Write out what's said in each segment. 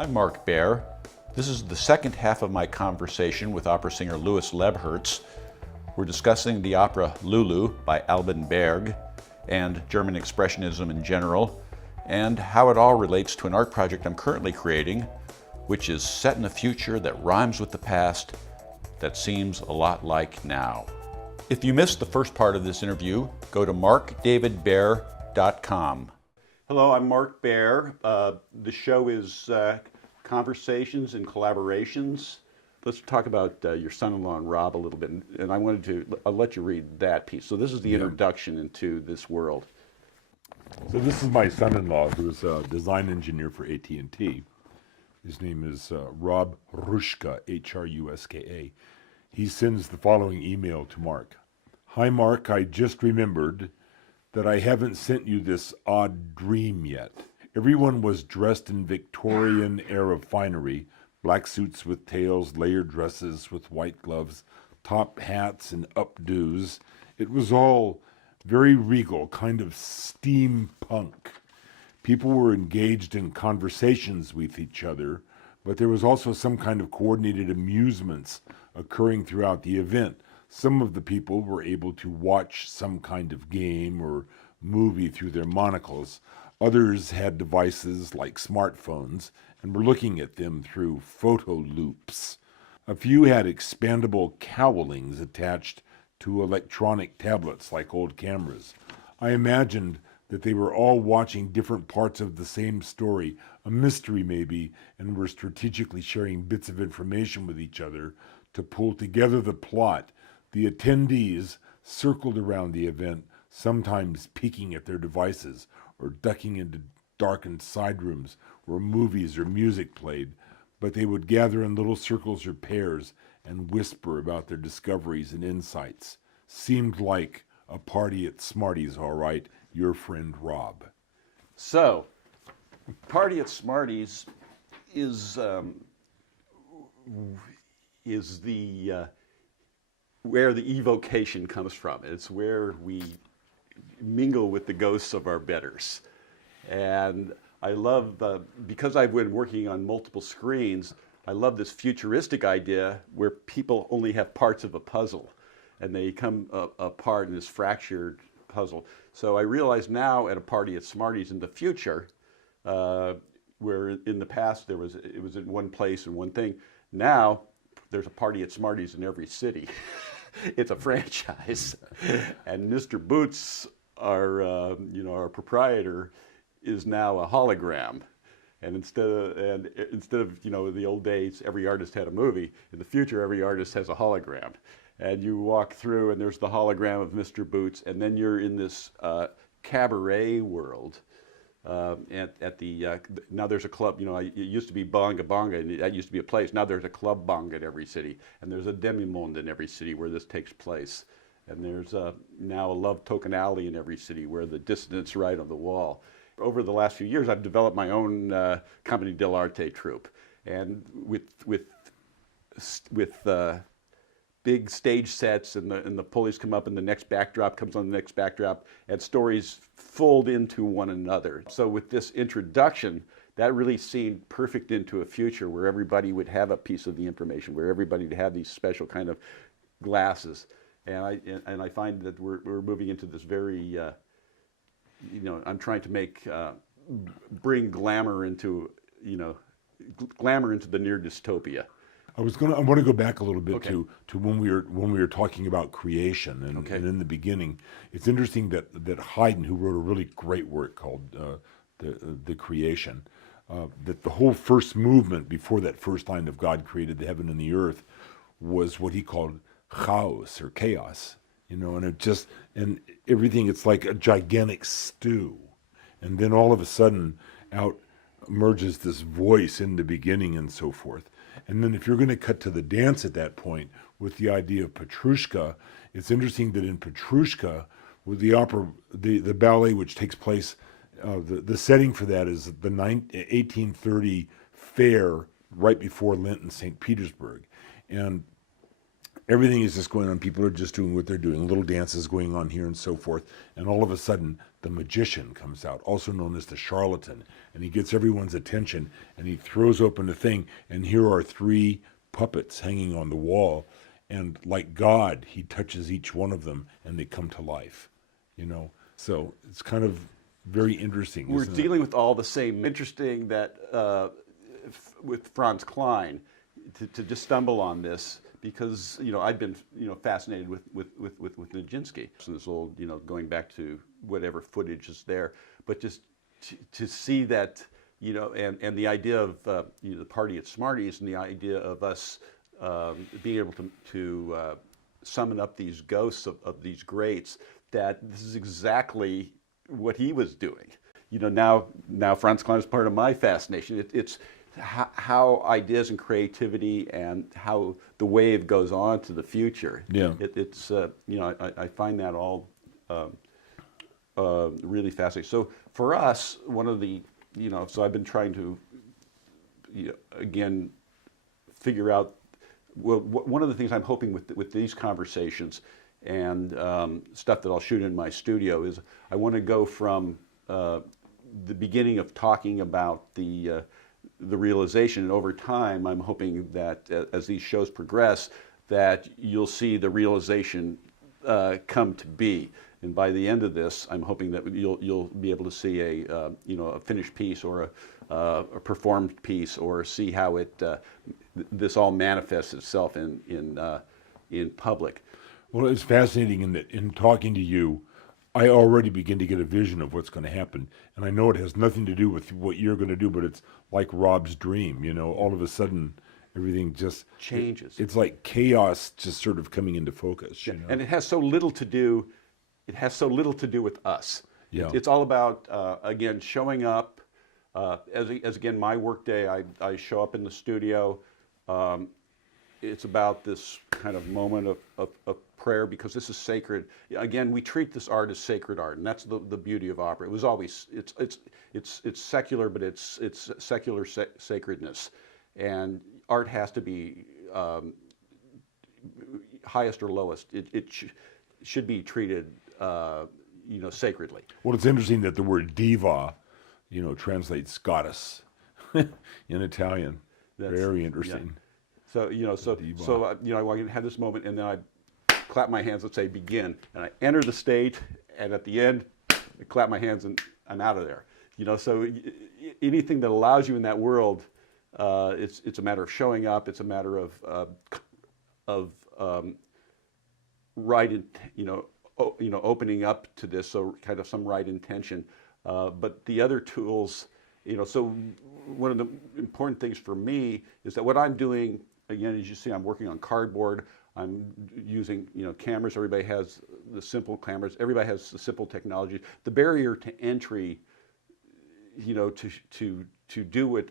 I'm Mark Baer. This is the second half of my conversation with opera singer Louis Lebherz. We're discussing the opera Lulu by Alban Berg and German Expressionism in general, and how it all relates to an art project I'm currently creating, which is set in a future that rhymes with the past, that seems a lot like now. If you missed the first part of this interview, go to markdavidbaer.com. Hello, I'm Mark Baer. The show is Conversations and Collaborations. Let's talk about your son-in-law and Rob a little bit, and I'll let you read that piece. So this is the introduction into this world. So this is my son-in-law, who's a design engineer for AT&T. His name is Rob Hruska, H-R-U-S-K-A. He sends the following email to Mark. Hi Mark, I just remembered that I haven't sent you this odd dream yet. Everyone was dressed in Victorian era finery, black suits with tails, layered dresses with white gloves, top hats and updos. It was all very regal, kind of steampunk. People were engaged in conversations with each other, but there was also some kind of coordinated amusements occurring throughout the event. Some of the people were able to watch some kind of game or movie through their monocles. Others had devices like smartphones and were looking at them through photo loops. A few had expandable cowlings attached to electronic tablets like old cameras. I imagined that they were all watching different parts of the same story, a mystery maybe, and were strategically sharing bits of information with each other to pull together the plot. The attendees circled around the event, sometimes peeking at their devices or ducking into darkened side rooms where movies or music played, but they would gather in little circles or pairs and whisper about their discoveries and insights. Seemed like a party at Smarties, all right, your friend Rob. So, party at Smarties is the where the evocation comes from. It's where we mingle with the ghosts of our betters. And I love, because I've been working on multiple screens, I love this futuristic idea where people only have parts of a puzzle and they come apart in this fractured puzzle. So I realize now at a party at Smarties in the future, where in the past it was in one place and one thing, now there's a party at Smarties in every city. It's a franchise, and Mr. Boots, our proprietor, is now a hologram. And instead of the old days, every artist had a movie. In the future, every artist has a hologram, and you walk through, and there's the hologram of Mr. Boots, and then you're in this cabaret world. Now there's a club, it used to be Bonga Bonga, and that used to be a place. Now there's a Club Bonga in every city, and there's a Demi-Monde in every city where this takes place. And there's now a Love Token Alley in every city where the dissidents write on the wall. Over the last few years, I've developed my own Comedy dell'arte troupe, and with big stage sets, and the pulleys come up, and the next backdrop comes on the next backdrop, and stories fold into one another. So with this introduction, that really seemed perfect into a future where everybody would have a piece of the information, where everybody would have these special kind of glasses. And I find that we're moving into this very, I'm trying to bring glamour into the near dystopia. I want to go back a little bit to when we were talking about creation and in the beginning. It's interesting that Haydn, who wrote a really great work called the Creation, that the whole first movement before that first line of God created the heaven and the earth was what he called chaos or chaos, and everything, it's like a gigantic stew, and then all of a sudden out emerges this voice in the beginning and so forth. And then if you're going to cut to the dance at that point with the idea of Petrushka, it's interesting that in Petrushka, with the opera, the ballet which takes place, the setting for that is the 1830 fair right before Lent in St. Petersburg. And everything is just going on. People are just doing what they're doing. Little dances going on here and so forth. And all of a sudden, the magician comes out, also known as the charlatan, and he gets everyone's attention, and he throws open the thing, and here are 3 puppets hanging on the wall, and like God, he touches each one of them, and they come to life, you know. So it's kind of very interesting. We're isn't it? dealing with all the same. Interesting that with Franz Klein to just stumble on this, because I've been fascinated with Nijinsky, and this old going back to whatever footage is there, but just to see that and the idea of the party at Smarties, and the idea of us being able to summon up these ghosts of these greats, that this is exactly what he was doing. Now Franz Klein is part of my fascination. It's how ideas and creativity and how the wave goes on to the future. Yeah. It's I find that all really fascinating. So for us, one of the so I've been trying to again figure out. Well, one of the things I'm hoping with these conversations and stuff that I'll shoot in my studio is I want to go from the beginning of talking about the realization, and over time I'm hoping that as these shows progress, that you'll see the realization come to be. And by the end of this, I'm hoping that you'll be able to see a finished piece or a performed piece, or see how this all manifests itself in public. Well, it's fascinating in that in talking to you, I already begin to get a vision of what's going to happen. And I know it has nothing to do with what you're going to do, but it's like Rob's dream, all of a sudden everything just changes. It's like chaos just sort of coming into focus. Yeah. And it has so little to do with us. Yeah. It's all about, again, showing up. As again, my work day, I show up in the studio. It's about this kind of moment of prayer, because this is sacred. Again, we treat this art as sacred art, and that's the beauty of opera. It was always it's secular, but it's secular sacredness, and art has to be highest or lowest. It should be treated sacredly. Well, it's interesting that the word diva, translates goddess in Italian. Very interesting. Yeah. So I had this moment, and then I clap my hands and say begin, and I enter the stage, and at the end, I clap my hands and I'm out of there. So anything that allows you in that world, it's a matter of showing up. It's a matter of right, opening up to this, so kind of some right intention. But the other tools, so one of the important things for me is that what I'm doing, again, as you see, I'm working on cardboard. I'm using, cameras. Everybody has the simple cameras. Everybody has the simple technology. The barrier to entry, to do what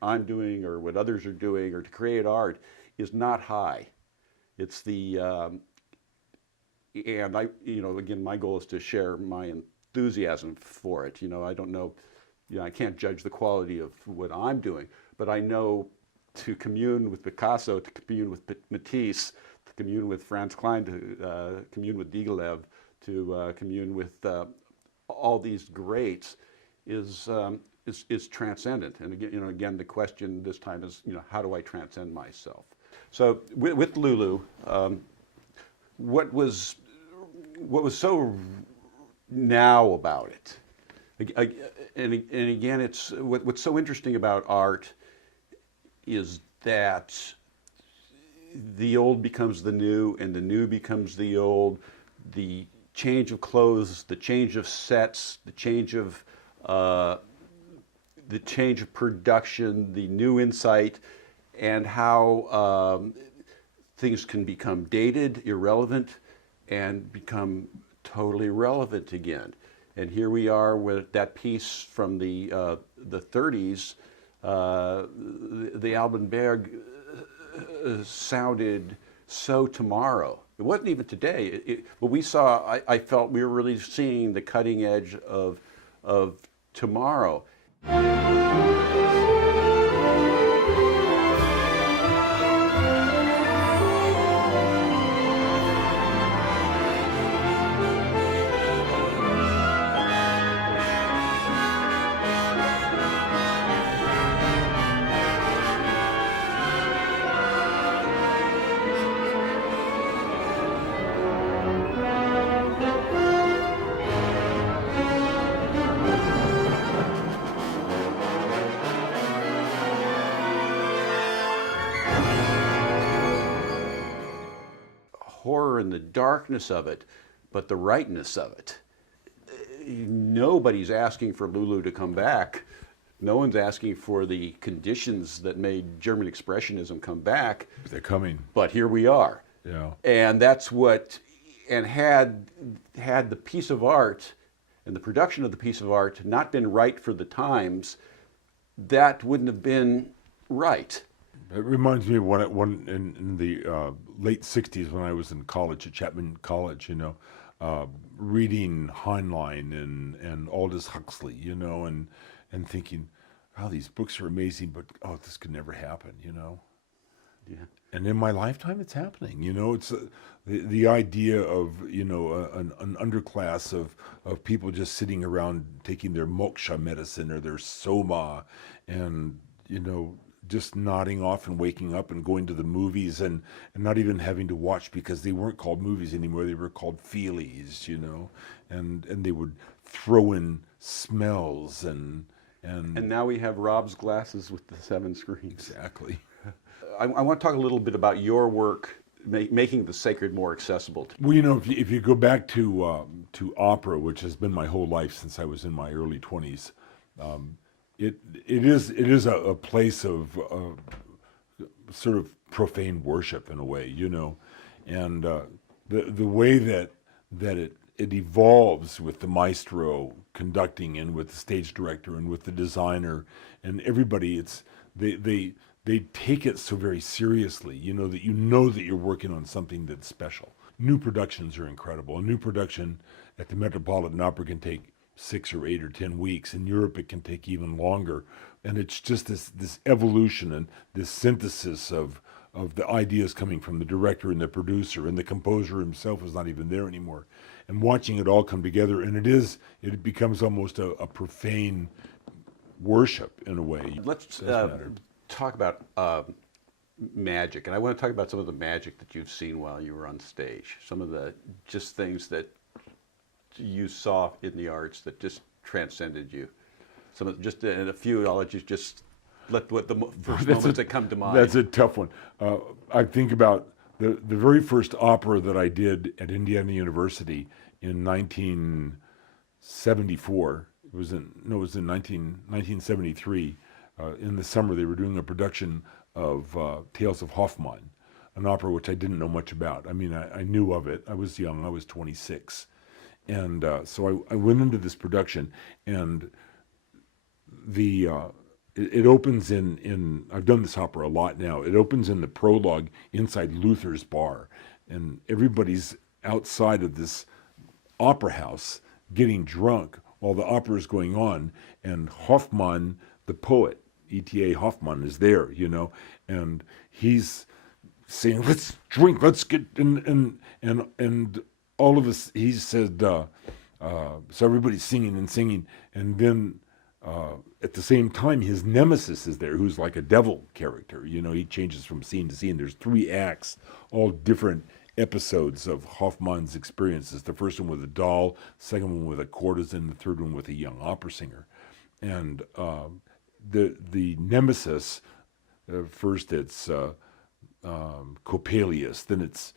I'm doing or what others are doing, or to create art, is not high. It's the and I, again, my goal is to share my enthusiasm for it. I don't know, I can't judge the quality of what I'm doing, but I know to commune with Picasso, to commune with Matisse, to commune with Franz Klein, to commune with Diaghilev, to commune with all these greats is transcendent. And again, the question this time is, how do I transcend myself? So with Lulu, what was so now about it? And again, it's what's so interesting about art is that the old becomes the new, and the new becomes the old. The change of clothes, the change of sets, the change of production, the new insight, and how things can become dated, irrelevant, and become totally relevant again. And here we are with that piece from the 30s. The Alban Berg sounded so tomorrow. It wasn't even today. But we saw. I felt we were really seeing the cutting edge of tomorrow. horror and the darkness of it, but the rightness of it. Nobody's asking for Lulu to come back. No one's asking for the conditions that made German Expressionism come back. They're coming. But here we are. Yeah. And that's what, and had the piece of art and the production of the piece of art not been right for the times, that wouldn't have been right. It reminds me of when in the late 60s when I was in college at Chapman College, reading Heinlein and Aldous Huxley, and thinking, wow, these books are amazing, but this could never happen, Yeah. And in my lifetime, it's happening. It's the idea of an underclass of people just sitting around taking their moksha medicine or their soma, and just nodding off and waking up and going to the movies and not even having to watch because they weren't called movies anymore. They were called feelies, and they would throw in smells and now we have Rob's glasses with the 7 screens. Exactly. I want to talk a little bit about your work making the sacred more accessible. Well, if you go back to opera, which has been my whole life since I was in my early 20s, it is a place of sort of profane worship in a way, and the way that it evolves with the maestro conducting and with the stage director and with the designer and everybody, they take it so very seriously, that you're working on something that's special. New productions are incredible. A new production at the Metropolitan Opera can take 6 or 8 or 10 weeks. In Europe, it can take even longer. And it's just this evolution and this synthesis of the ideas coming from the director and the producer, and the composer himself is not even there anymore. And watching it all come together, and it becomes almost a profane worship in a way. Let's talk about magic, and I want to talk about some of the magic that you've seen while you were on stage. Some of the just things that you saw in the arts that just transcended you. Some of just and a few. I'll let you just let what the first moments that come to mind. That's a tough one. I think about the very first opera that I did at Indiana University in 1974. It was in 1973. In the summer, they were doing a production of Tales of Hoffmann, an opera which I didn't know much about. I mean, I knew of it. I was young. I was 26. And so I went into this production, and it opens in I've done this opera a lot now. It opens in the prologue inside Luther's bar, and everybody's outside of this opera house getting drunk while the opera is going on, and Hoffmann, the poet, E.T.A. Hoffmann, is there, and he's saying, "Let's drink, let's get," and all of us, he said, so everybody's singing, and then at the same time, his nemesis is there, who's like a devil character. He changes from scene to scene. There's 3 acts, all different episodes of Hoffmann's experiences. The first one with a doll, second one with a courtesan, the third one with a young opera singer. And the nemesis, first it's Coppelius, then it's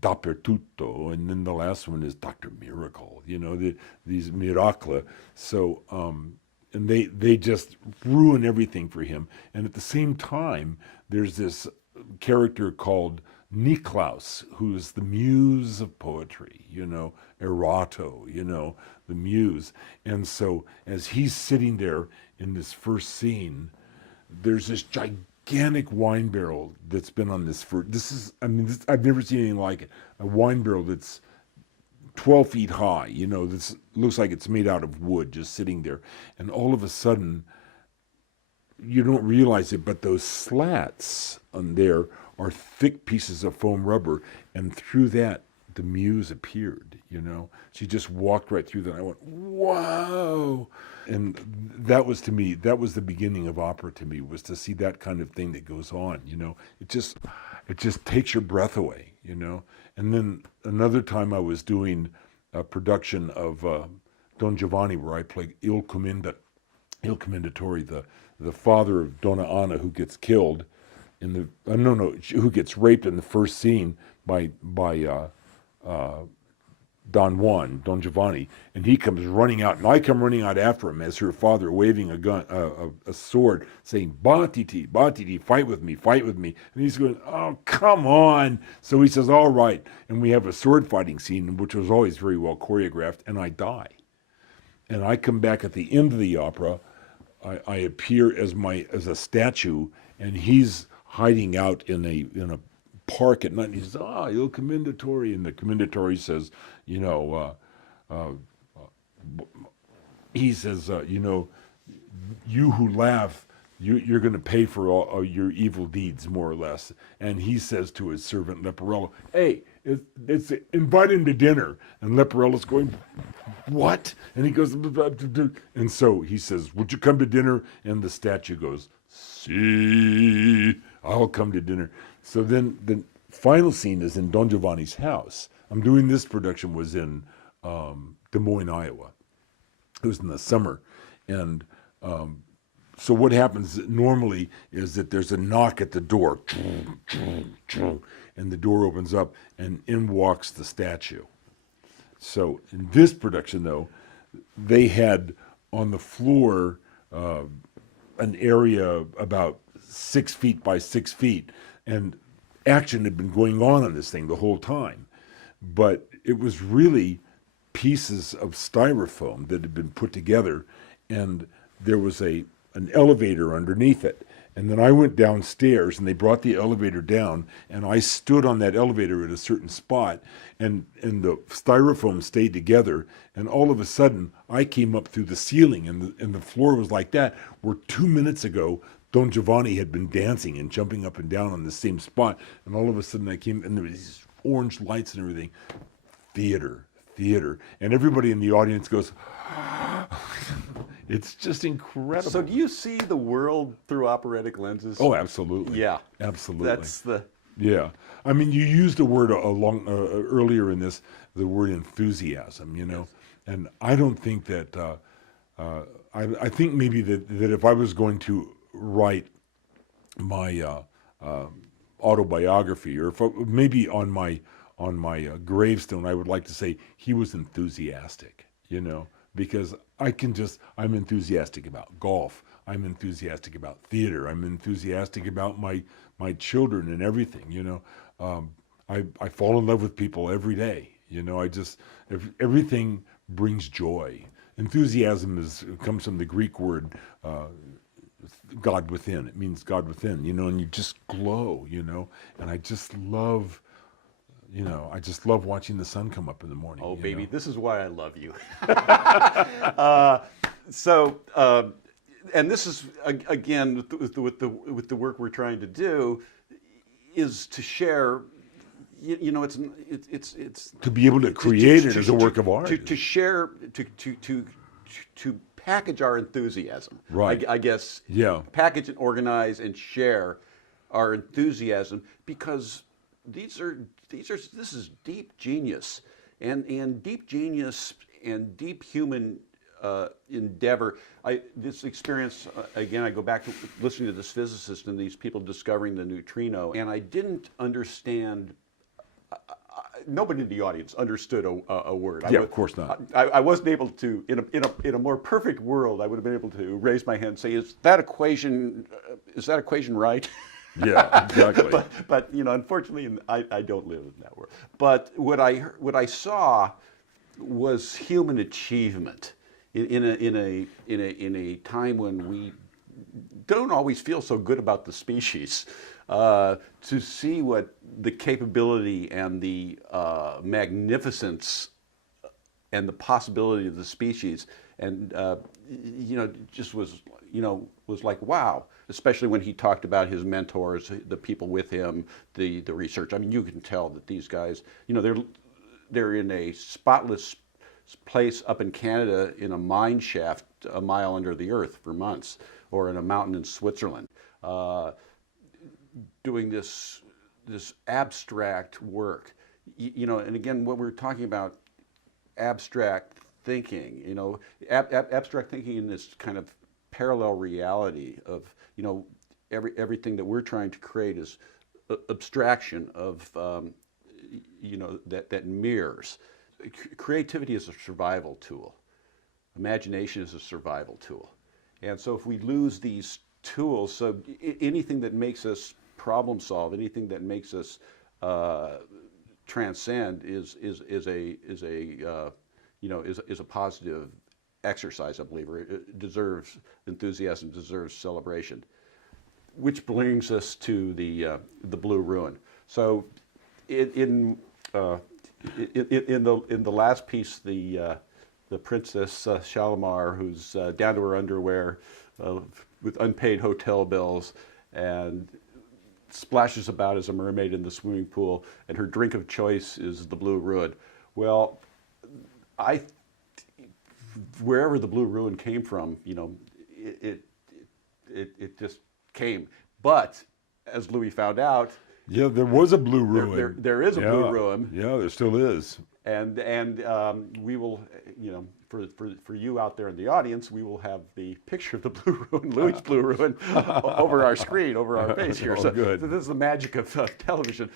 Dappertutto, and then the last one is Dr. Miracle, these miracles. So, and they just ruin everything for him. And at the same time, there's this character called Niklaus, who's the muse of poetry, Erato, the muse. And so as he's sitting there in this first scene, there's this gigantic wine barrel that's been on this I've never seen anything like it. A wine barrel that's 12 feet high, this looks like it's made out of wood, just sitting there. And all of a sudden, you don't realize it, but those slats on there are thick pieces of foam rubber, and through that, the muse appeared, She just walked right through that. I went, whoa! And that was, to me, that was the beginning of opera to me, was to see that kind of thing that goes on, It just takes your breath away, And then another time I was doing a production of Don Giovanni, where I played Il Commendatore, the father of Donna Anna, who gets killed who gets raped in the first scene by Don Giovanni, and he comes running out, and I come running out after him as her father, waving a gun, a sword, saying, "Batiti, Batiti, fight with me, fight with me." And he's going, "Oh, come on!" So he says, "All right," and we have a sword fighting scene, which was always very well choreographed, and I die, and I come back at the end of the opera. I appear as a statue, and he's hiding out in a park at night. And he says, Il Commendatore, and the Commendatore says, he says, you who laugh, you're going to pay for all your evil deeds, more or less. And he says to his servant Leporello, "Hey, it's invite him to dinner." And Leporello's going, "What?" And he goes, and so he says, "Would you come to dinner?" And the statue goes, "See, I'll come to dinner." So then the final scene is in Don Giovanni's house. I'm doing this production was in Des Moines, Iowa. It was in the summer. And so what happens normally is that there's a knock at the door, and the door opens up, and in walks the statue. So in this production, though, they had on the floor an area about 6 feet by 6 feet, and action had been going on this thing the whole time. But it was really pieces of styrofoam that had been put together, and there was an elevator underneath it. And then I went downstairs, and they brought the elevator down, and I stood on that elevator at a certain spot, and the styrofoam stayed together, and all of a sudden, I came up through the ceiling, and the floor was like that, where 2 minutes ago, Don Giovanni had been dancing and jumping up and down on the same spot, and all of a sudden I came, and there was these orange lights and everything. Theater. And everybody in the audience goes, it's just incredible. So do you see the world through operatic lenses? Oh, absolutely. Yeah. Absolutely. That's the... Yeah. I mean, you used a word earlier in this, the word enthusiasm, Yes. And I don't think that, I think maybe that if I was going to write my autobiography, or maybe on my gravestone, I would like to say he was enthusiastic, because I'm enthusiastic about golf. I'm enthusiastic about theater. I'm enthusiastic about my children and everything, I fall in love with people every day, everything brings joy. Enthusiasm comes from the Greek word, God within. It means God within, and you just glow, and I just love, watching the sun come up in the morning. Oh, baby, this is why I love you. And this is, again, with the work we're trying to do, is to share, it's to be able to create it as a work of art. To share, to package our enthusiasm. Right. I guess. Yeah. Package and organize and share our enthusiasm, because this is deep genius, and deep genius and deep human endeavor. This experience, again, I go back to listening to this physicist and these people discovering the neutrino, and I didn't understand. Nobody in the audience understood a word. Yeah, of course not. I wasn't able to, in a more perfect world, I would have been able to raise my hand and say, is that equation right? Yeah, exactly. but unfortunately, I don't live in that world. But what I saw was human achievement in a time when we don't always feel so good about the species. To see what the capability and the magnificence and the possibility of the species, and just was like, wow. Especially when he talked about his mentors, the people with him, the research. I mean, you can tell that these guys, they're in a spotless place up in Canada in a mine shaft a mile under the earth for months, or in a mountain in Switzerland, doing this abstract work. And again, when we're talking about abstract thinking, abstract thinking in this kind of parallel reality of, everything that we're trying to create is abstraction of, that mirrors. Creativity is a survival tool. Imagination is a survival tool. And so if we lose these tools, so anything that makes us problem solve, anything that makes us transcend is a positive exercise, I believe, or it deserves enthusiasm, deserves celebration. Which brings us to the Blue Ruin. So in the last piece, the Princess Shalimar, who's down to her underwear with unpaid hotel bills and splashes about as a mermaid in the swimming pool, and her drink of choice is the Blue Ruin. Well, wherever the Blue Ruin came from, it just came. But as Louis found out, yeah, there was a Blue Ruin. There is a Blue Ruin. Yeah, there still is. And we will, for you out there in the audience, we will have the picture of the Blue Ruin, Louis' Blue Ruin, over our screen, over our face here. Oh, So, good. so this is the magic of television.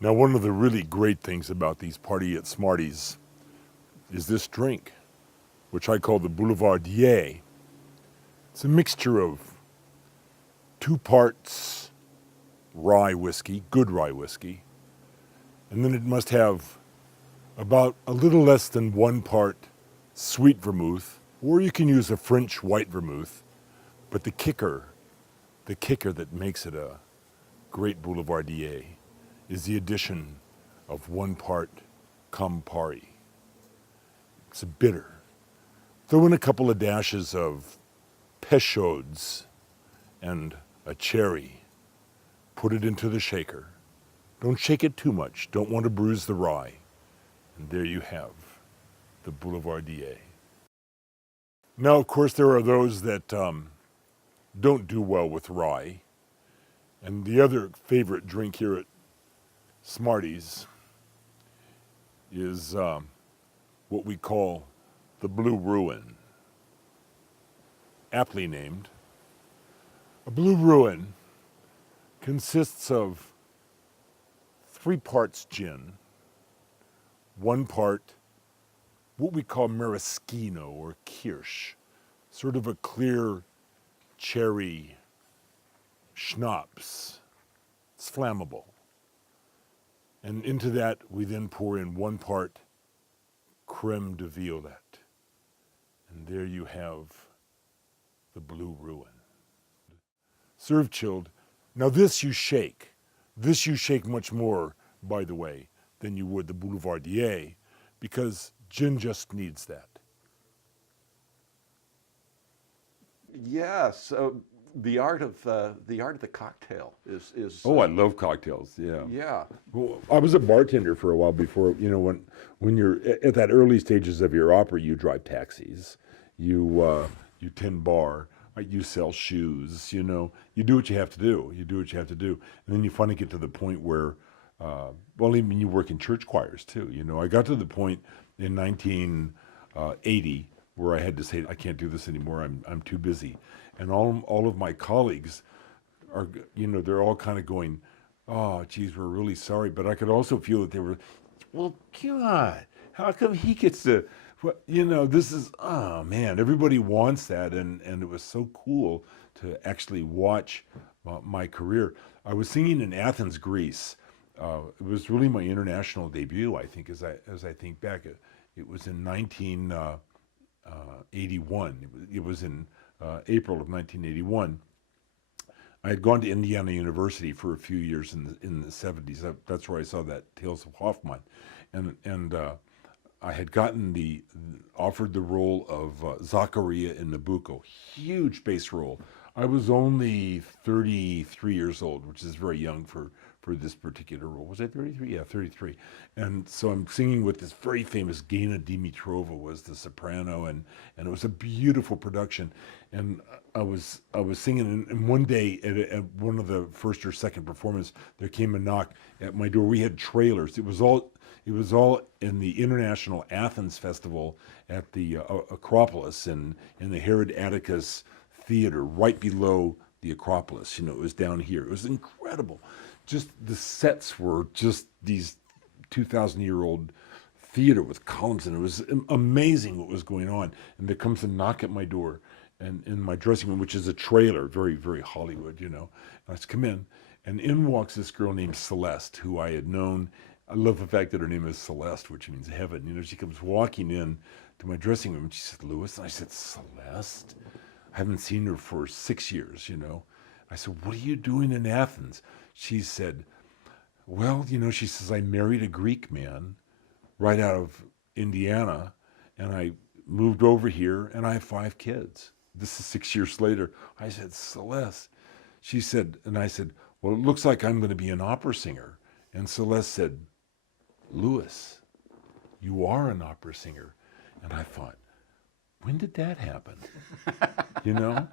Now, one of the really great things about these Party at Smarties is this drink, which I call the Boulevardier. It's a mixture of 2 parts rye whiskey, good rye whiskey, and then it must have about a little less than 1 part sweet vermouth, or you can use a French white vermouth, but the kicker that makes it a great Boulevardier is the addition of 1 part Campari. It's a bitter. Throw in a couple of dashes of Peychaud's and a cherry. Put it into the shaker. Don't shake it too much. Don't want to bruise the rye. And there you have the Boulevardier. Now, of course, there are those that don't do well with rye. And the other favorite drink here at Smarties is what we call the Blue Ruin. Aptly named. A Blue Ruin consists of 3 parts gin, 1 part what we call maraschino or kirsch, sort of a clear cherry schnapps. It's flammable. And into that, we then pour in 1 part creme de violette. And there you have the Blue Ruin. Serve chilled. Now this you shake. This you shake much more, by the way, than you would the Boulevardier, because gin just needs that. Yes. So the art of the cocktail is. Oh, I love cocktails. Yeah. Yeah. Well, I was a bartender for a while before. When you're at that early stages of your opera, you drive taxis, you tend bar, right? You sell shoes. You do what you have to do. You do what you have to do, and then you finally get to the point where, even you work in church choirs too. I got to the point in 1980 where I had to say, I can't do this anymore. I'm too busy. And all of my colleagues are, they're all kind of going, oh, geez, we're really sorry. But I could also feel that they were, well, God, how come he gets to, this is, oh, man, everybody wants that. And it was so cool to actually watch my career. I was singing in Athens, Greece. It was really my international debut, I think, as I think back. It was in 1981. It was in April of 1981. I had gone to Indiana University for a few years in the 70s. That's where I saw that Tales of Hoffmann, and I had gotten offered the role of Zaccaria in Nabucco, huge bass role. I was only 33 years old, which is very young for this particular role. Was I 33? Yeah, 33. And so I'm singing with this very famous Gena Dimitrova was the soprano, and it was a beautiful production. And I was singing, and one day at one of the first or second performances, there came a knock at my door. We had trailers. It was all in the International Athens Festival at the Acropolis in the Herod Atticus Theater, right below the Acropolis. You know, it was down here. It was incredible. Just the sets were just these 2,000-year-old theater with columns, and it was amazing what was going on. And there comes a knock at my door, and in my dressing room, which is a trailer, very, very Hollywood, you know. And I said, come in walks this girl named Celeste, who I had known. I love the fact that her name is Celeste, which means heaven. You know, she comes walking in to my dressing room, and she said, Louis, and I said, Celeste? I haven't seen her for 6 years, you know. I said, what are you doing in Athens? She said, well, you know, she says, I married a Greek man right out of Indiana, and I moved over here, and I have 5 kids. This is 6 years later. I said, Celeste. She said, and I said, well, it looks like I'm going to be an opera singer. And Celeste said, Louis, you are an opera singer. And I thought, when did that happen? You know?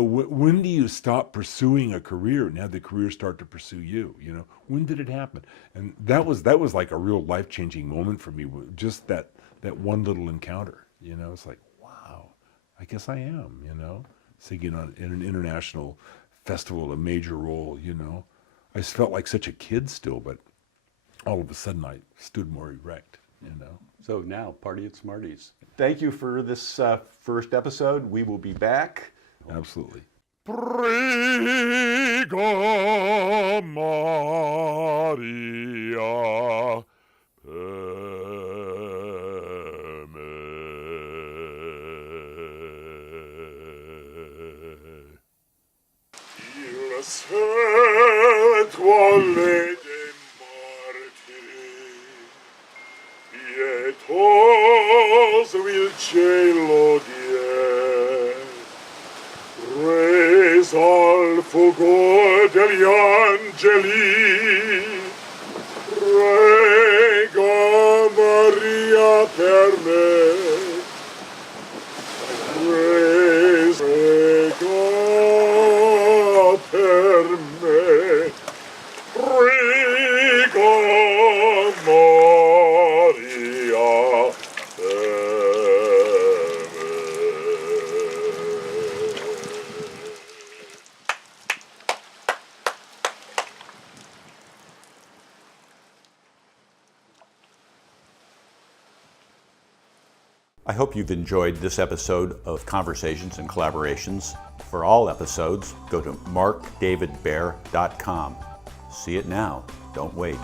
When do you stop pursuing a career and have the career start to pursue you? You know, when did it happen? And that was like a real life-changing moment for me. Just that one little encounter. You know, it's like, wow, I guess I am. You know, singing in an international festival, a major role. You know, I just felt like such a kid still, but all of a sudden I stood more erect. You know. So now, Party at Smarties. Thank you for this first episode. We will be back. Absolutely. Prega Maria per me. Il sel toile dei martiri, pietoso il cielo die, resa al fulgor degli angeli, prega Maria per me, prega per me, prega Maria per me. I hope you've enjoyed this episode of Conversations and Collaborations. For all episodes, go to markdavidbaer.com. See it now. Don't wait.